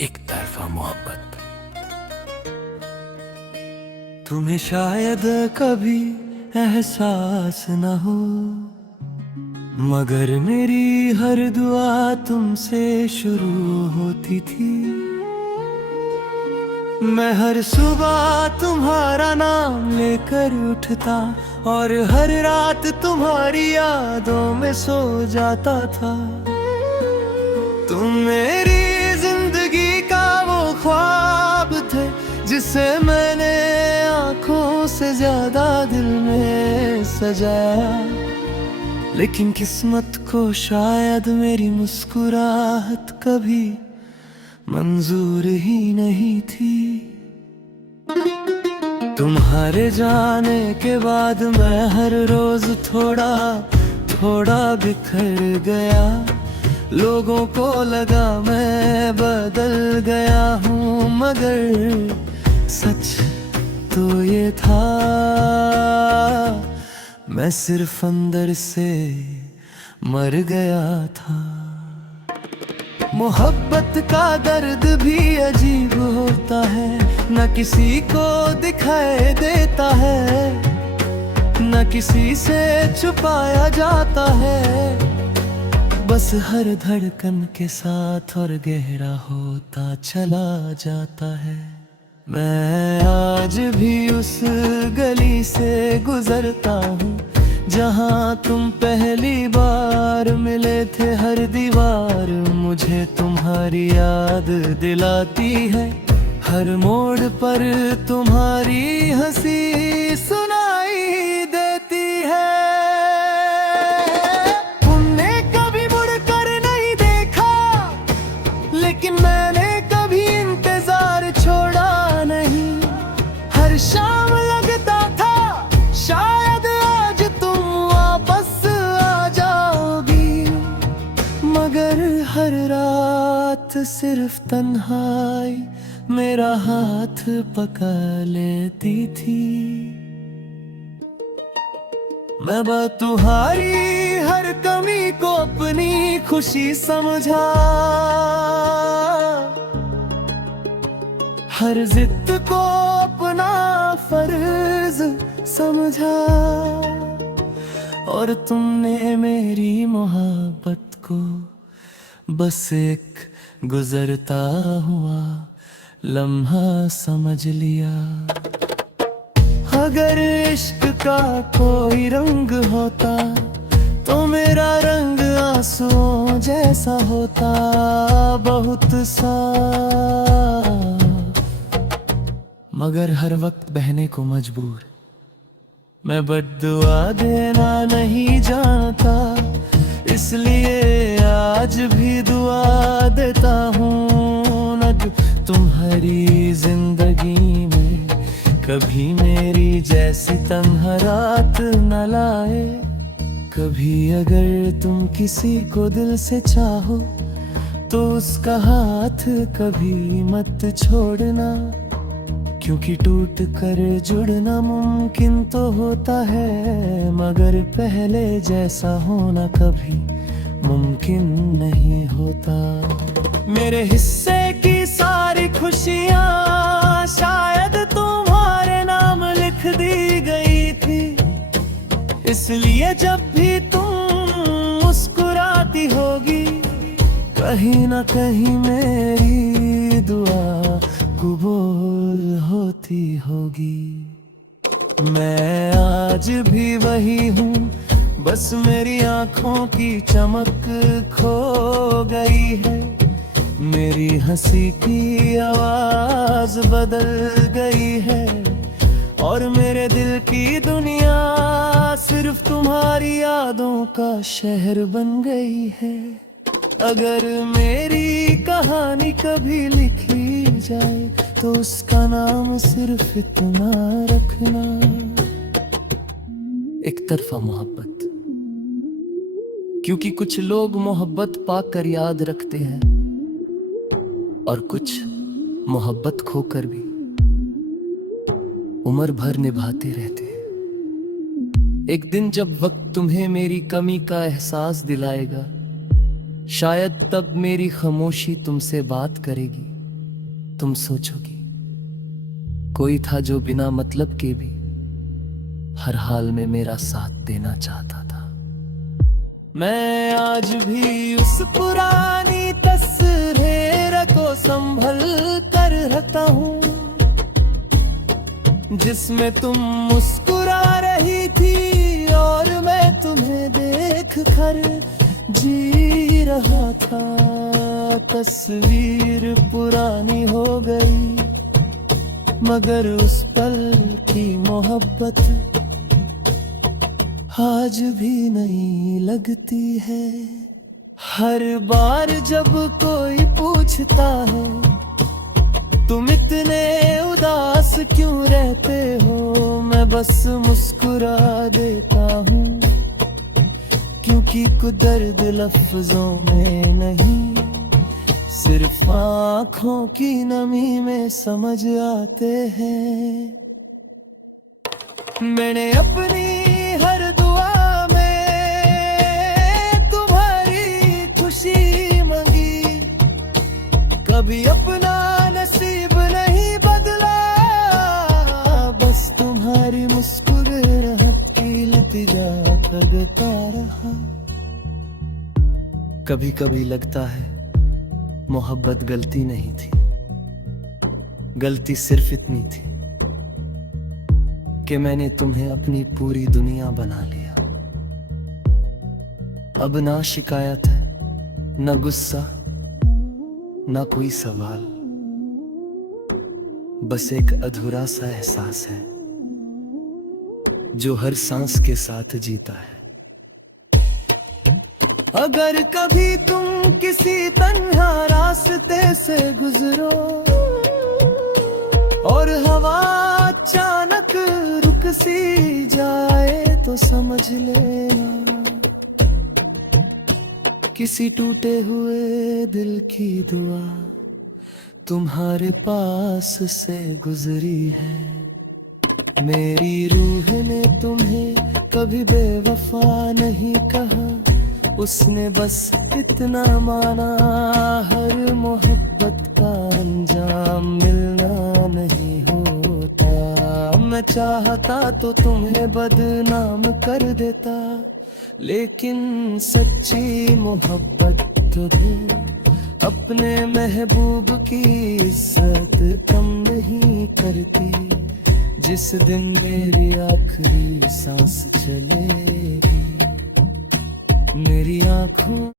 एक तरफा मोहब्बत। तुम्हें शायद कभी एहसास न हो, मगर मेरी हर दुआ तुमसे शुरू होती थी। मैं हर सुबह तुम्हारा नाम लेकर उठता और हर रात तुम्हारी यादों में सो जाता था। तुम मेरी जिंदगी का वो ख्वाब थे जिसे मैंने आंखों से ज्यादा दिल में सजाया। लेकिन किस्मत को शायद मेरी मुस्कुराहट कभी मंजूर ही नहीं थी। तुम्हारे जाने के बाद मैं हर रोज थोड़ा थोड़ा बिखर गया। लोगों को लगा मैं बदल गया हूँ, मगर सच तो ये था मैं सिर्फ अंदर से मर गया था। मोहब्बत का दर्द भी अजीब होता है, न किसी को दिखाई देता है, न किसी से छुपाया जाता है। बस हर धड़कन के साथ और गहरा होता चला जाता है। मैं आज भी उस गली से गुजरता हूँ जहाँ तुम पहली बार मिले थे। हर दीवार मुझे तुम्हारी याद दिलाती है, हर मोड़ पर तुम्हारी हंसी सुनाई देती है। तुमने कभी मुड़कर नहीं देखा, लेकिन मैंने कभी इंतजार छोड़ा नहीं। हर शाम लगता था शायद आज तुम वापस आ जाओगी, मगर हर रात सिर्फ तन्हाई मेरा हाथ पकड़ लेती थी। मैं बस तुम्हारी हर कमी को अपनी खुशी समझा, हर जिद को अपना फर्ज समझा। और तुमने मेरी मोहब्बत को बस एक गुजरता हुआ लम्हा समझ लिया। अगर इश्क का कोई रंग होता तो मेरा रंग आंसुओं जैसा होता, बहुत सा, मगर हर वक्त बहने को मजबूर। मैं बद्दुआ देना नहीं जानता, इसलिए आज भी दुआ देता हूँ न तुम्हारी जिंदगी में कभी मेरी जैसी तन्हा रात न लाए। कभी अगर तुम किसी को दिल से चाहो तो उसका हाथ कभी मत छोड़ना, क्योंकि टूट कर जुड़ना मुमकिन तो होता है, मगर पहले जैसा होना कभी मुमकिन नहीं होता। मेरे हिस्से की सारी खुशियाँ शायद तुम्हारे नाम लिख दी गई थी, इसलिए जब भी तुम मुस्कुराती होगी कहीं ना कहीं मेरी दुआ कबूल होती होगी। मैं आज भी वही हूँ, बस मेरी आंखों की चमक खो गई है। मेरी हंसी की आवाज बदल गई है और मेरे दिल की दुनिया सिर्फ तुम्हारी यादों का शहर बन गई है। अगर मेरी कहानी कभी लिखी जाए तो उसका नाम सिर्फ इतना रखना, एक तरफा मोहब्बत। क्योंकि कुछ लोग मोहब्बत पाकर याद रखते हैं और कुछ मोहब्बत खोकर भी उम्र भर निभाते रहते हैं। एक दिन जब वक्त तुम्हें मेरी कमी का एहसास दिलाएगा, शायद तब मेरी खामोशी तुमसे बात करेगी। तुम सोचोगी कोई था जो बिना मतलब के भी हर हाल में मेरा साथ देना चाहता था। मैं आज भी उस पुरानी तस्वीर को संभल कर रखता हूँ जिसमें तुम मुस्कुरा रही थी और मैं तुम्हें देख कर जी रहा था। तस्वीर पुरानी हो गई मगर उस पल की मोहब्बत आज भी नहीं लगती है। हर बार जब कोई पूछता है तुम इतने उदास क्यों रहते हो, मैं बस मुस्कुरा देता हूँ क्योंकि कुछ दर्द लफ्जों में नहीं सिर्फ आँखों की नमी में समझ आते हैं। मैंने अपनी हर दुआ में तुम्हारी खुशी मांगी, कभी अपना नसीब नहीं बदला, बस तुम्हारी मुस्कुराहट की इल्तिजा करता रहा। कभी कभी लगता है मोहब्बत गलती नहीं थी, गलती सिर्फ इतनी थी कि मैंने तुम्हें अपनी पूरी दुनिया बना लिया। अब ना शिकायत है, ना गुस्सा, ना कोई सवाल, बस एक अधूरा सा एहसास है जो हर सांस के साथ जीता है। अगर कभी तुम किसी तन्हा रास्ते से गुजरो और हवा अचानक रुक सी जाए तो समझ लेना किसी टूटे हुए दिल की दुआ तुम्हारे पास से गुजरी है। मेरी रूह ने तुम्हें कभी बेवफा नहीं कहा, उसने बस इतना माना हर मोहब्बत का अंजाम मिलना नहीं होता। मैं चाहता तो तुम्हें बदनाम कर देता, लेकिन सच्ची मोहब्बत तो दे अपने महबूब की इज्जत कम नहीं करती। जिस दिन मेरी आखिरी सांस चलेगी मेरी आँखों